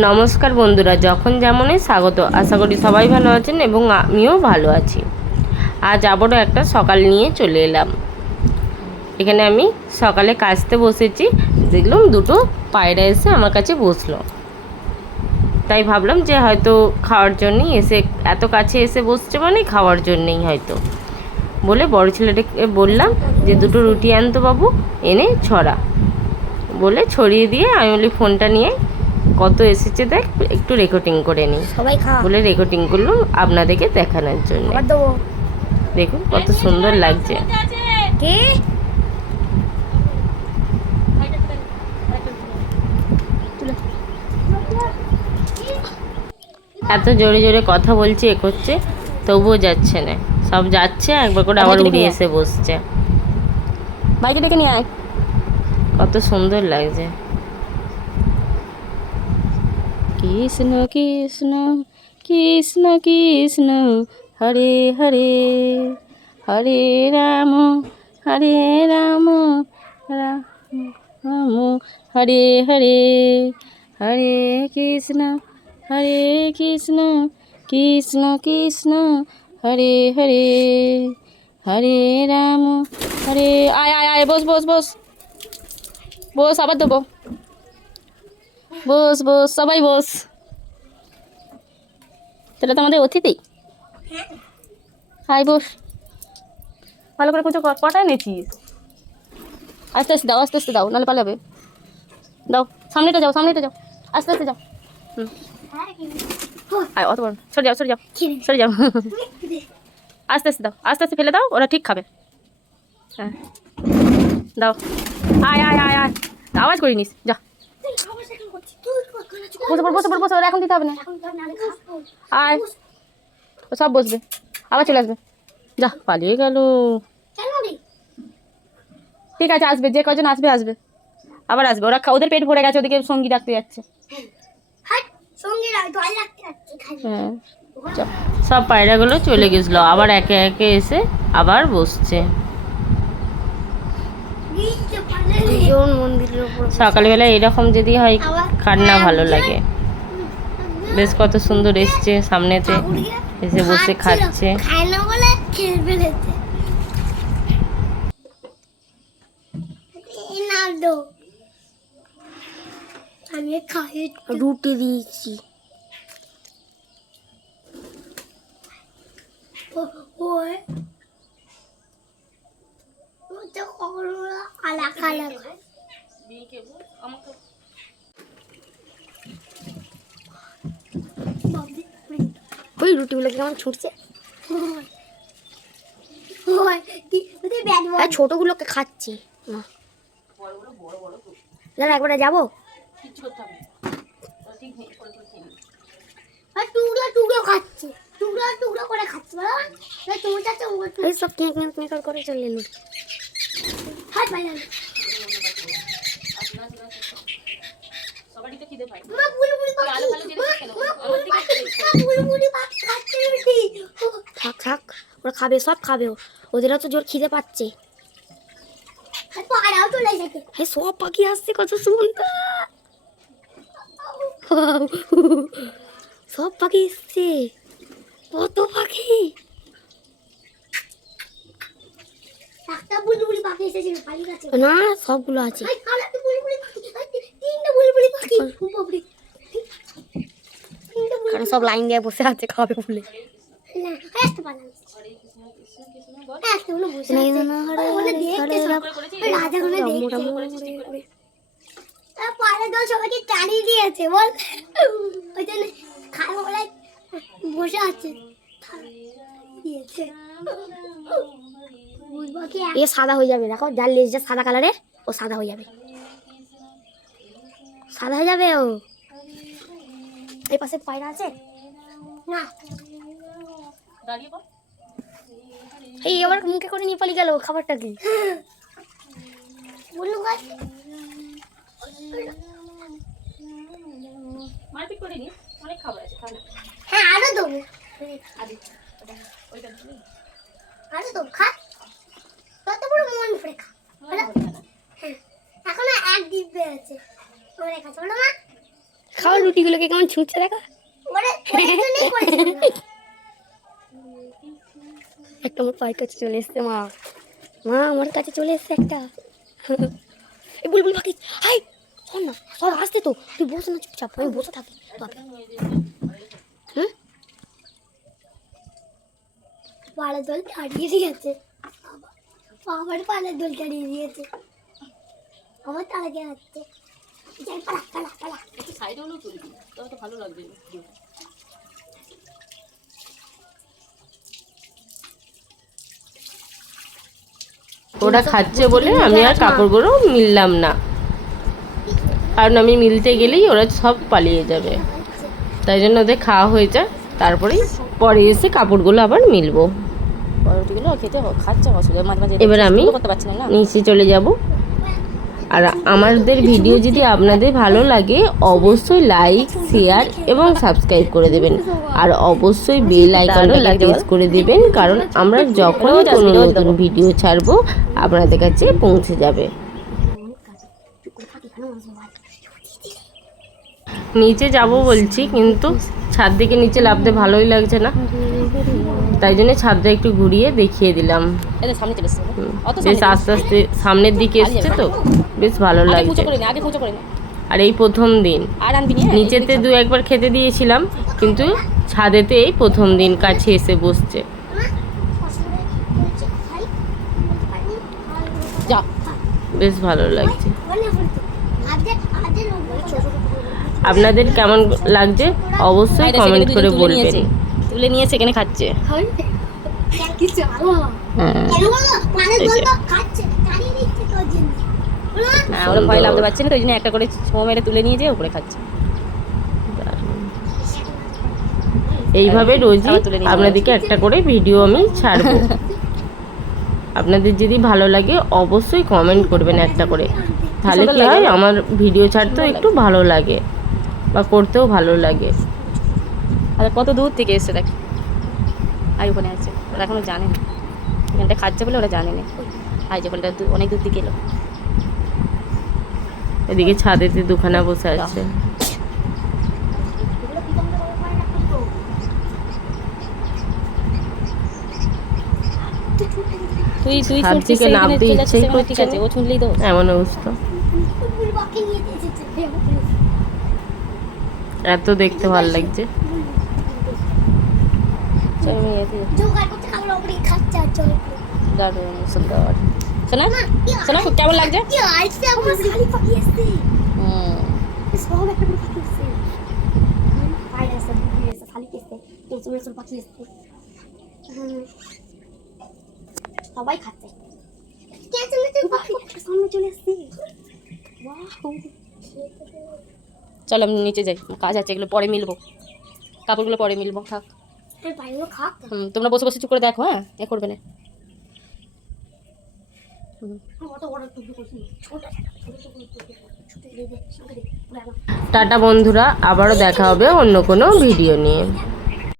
নমস্কার বন্ধুরা, যখন যেমনই স্বাগত। আশা করি সবাই ভালো আছেন এবং আমিও ভালো আছি। আজ আবারও একটা সকাল নিয়ে চলে এলাম। এখানে আমি সকালে কাচতে বসেছি, দেখলাম দুটো পায়রা এসে আমার কাছে বসলো। তাই ভাবলাম যে হয়তো খাওয়ার জন্যই এসে, এত কাছে এসে বসছে মানে খাওয়ার জন্যই হয়তো। বলে বড় ছেলেটাকে বললাম যে দুটো রুটি আনতো বাবু, এনে ছড়া। বলে ছড়িয়ে দিয়ে আমি বলি ফোনটা নিয়ে কত এসেছে দেখ, একটু রেকর্ডিং করে নিই। সবাই খা বলে রেকর্ডিং করলাম আপনাদেরকে দেখানোর জন্য। দেখুন কত সুন্দর লাগছে। কে এত জোরে জোরে কথা বলছে, এ করছে, তবুও যাচ্ছে না। সব যাচ্ছে, একবার করে আবার উড়ে এসে বসছে। বাইকে ডেকে নিয়ে আয়। কত সুন্দর লাগছে। কৃষ্ণ কৃষ্ণ কৃষ্ণ কৃষ্ণ হরে হরে হরে রাম হরে রাম রাম হরে হরে হরে কৃষ্ণ কৃষ্ণ কৃষ্ণ হরে হরে হরে রাম হরে। আয় আয় আয়, বস বস বস বস, আবার দেবো। বস বস, সবাই বস। তোরা তো আমাদের অতিথি। হাই, বস। ভালো করে কুচো কর। কটায় নেছিস? আস্তে আস্তে দাও, আস্তে আস্তে দাও, নাহলে পালাবে। দাও, সামনেটা যাও, সামনেটা যাও, আস্তে আস্তে যাও। আয়, অত বড়, সরে যাও, সরে যাও, সরে যাও। আস্তে আস্তে দাও, আস্তে আস্তে ফেলে দাও, ওরা ঠিক খাবে। হ্যাঁ, দাও। আয় আয় আয় আয়, আওয়াজ করিনিস, যা। বসে পড়, বসে পড়, বসে পড়, এখন দিতে হবে না। আয়, ও সব বসবে, আবার চলে আসবে। যা, পালিয়ে গেল। ঠিক আছে, আসবে, যে কজন আসবে আসবে, আবার আসবে। ওরা ওদের পেট ভরে গেছে, ওদিকে সঙ্গী ডাকতে যাচ্ছে। হ্যাঁ, সব পায়রাগুলো চলে গেছিলো, আবার একে একে এসে আবার বসছে। সকালবেলা এরকম যদি হয় কার না ভালো লাগে। বেশ কত সুন্দর এসছে, সামনেতে এসে বসে খাচ্ছে। আমি খাই, রুটি দিয়েছি। ওই রুটিগুলো কেমন ছুটছে। ছোটগুলোকে খাচ্ছি না, দাদা একবারে যাবো। টুকরো টুকরো খাচ্ছি, টুকরো টুকরো করে খাচ্ছি। এই সব করে চলে এলো। থাক থাক, ওরা খাবে, সব খাবে। ওদেরও তো জোর খিদে পাচ্ছে। সব পাখি আসছে, কত সুন্দর। সব পাখি এসছে, কত পাখি। না, সবগুলো আছে। সব লাইন দিয়ে বসে আছে, খাবে বলে। সবাইকে টানিয়ে দিয়েছে বল, ওই জন্য খাওয়া বলে বসে আছে। এ সাদা হয়ে যাবে, দেখো যার লেজটা সাদা কালারের, ও সাদা হয়ে যাবে, সাদা হয়ে যাবে ও। এই পাশে পায়রা আছে না, এই আবার মুখে করে নিয়ে পালিয়ে গেল খাবারটা কি। হ্যাঁ, আরো দেবো, আরো দেবো, খা, তত বড় মন ভরে খা। এখনো এক ডিব্বে আছে, খাওয়া রুটিগুলোকে কেমন ছুঁচছে দেখো। একটা আমার পায়ের কাছে চলে এসছে মা, মা আমার কাছে চলে এসছে একটা। এই বুলবুল পাখি, হাই শোন না, সর আসতে তো, তুই বস না চুপচাপ, আমি বসে থাকি। হুম, পাড়ার দল হারিয়ে দিয়েছে, আমার পাড়ার দল হারিয়ে দিয়েছে, আমার তালাকে আসছে। পালা পালা পালা, সাইডে হলেও চলবে, তবে তো ভালো লাগবে। ওরা খাচ্ছে বলে আমি আর কাপড়গুলো মিললাম না, কারণ আমি মিলতে গেলেই ওরা সব পালিয়ে যাবে। তাই জন্য ওদের খাওয়া হয়ে যায়, তারপরেই পরে এসে কাপড়গুলো আবার মিলবো। রুটিগুলো খেতে খাচ্ছে অসুবিধা, মাঝে মাঝে এবার আমি করতে পারছি না। নিচে চলে যাব। আর আমাদের ভিডিও যদি আপনাদের ভালো লাগে অবশ্যই লাইক, শেয়ার এবং সাবস্ক্রাইব করে দেবেন। আর অবশ্যই বেল আইকনটা প্রেস করে দেবেন, কারণ আমরা যখন কোনো নতুন ভিডিও ছাড়বো আপনাদের কাছে পৌঁছে যাবে। নিচে যাব বলছি, কিন্তু ছাদ থেকে নিচে নামতে ভালোই লাগছে না, তাই জন্য ছাদটা একটু ঘুরিয়ে দেখিয়ে দিলাম। সামনে চলে এসছে, বেশ আস্তে আস্তে সামনের দিকে এসছে তো বেশ ভালো লাগছে। আগে পুজো করে না, আর এই প্রথম দিন আর আনবি না। নিচেতে দু একবার খেতে দিয়েছিলাম, কিন্তু ছাদেতে এই প্রথম দিন কাছে এসে বসছে। যা, বেশ ভালো লাগছে। আপনাদের কেমন লাগছে অবশ্যই কমেন্ট করে বলবেন। তুলে নিয়ে সেখানে খাচ্ছে। ওরা ভয় লাগতে পারছে না, তো ওই জন্য একটা করে ছো মেরে তুলে নিয়ে যেয়ে উপরে খাচ্ছে। এইভাবে রোজই আপনাদেরকে একটা করে ভিডিও আমি ছাড়বো। আপনাদের যদি ভালো লাগে অবশ্যই কমেন্ট করবেন একটা করে, তাহলে কি হয় আমার ভিডিও ছাড়তেও একটু ভালো লাগে বা করতেও ভালো লাগে। আর কত দূর থেকে এসছে দেখ, আর ওখানে আছে, ওরা এখনো জানে না এখানটা খাচ্ছে বলে ওরা জানে না। আর যে ফলটা অনেক দূর থেকে এলো। এদিকে ছাদেতে দুখানা বসে আছে। তুই ছাদ থেকে নামতে ইচ্ছেই ঠিক করছে আছে, ও শুনলেই তো এমন অবস্থা। এত দেখতে ভালো লাগছে। সুন্দর। শোনা শোনা খুব কেমন লাগছে? সবাই খাচ্ছে, সামনে চলে এসছি। চলো আমি নিচে যাই, কাজ আছে, এগুলো পরে মিলবো, কাপড়গুলো পরে মিলবো। থাক, তোমরা বসে বসে চুপ করে দেখো। হ্যাঁ, এ করবে না। টাটা বন্ধুরা, আবারও দেখা হবে অন্য কোনো ভিডিও নিয়ে।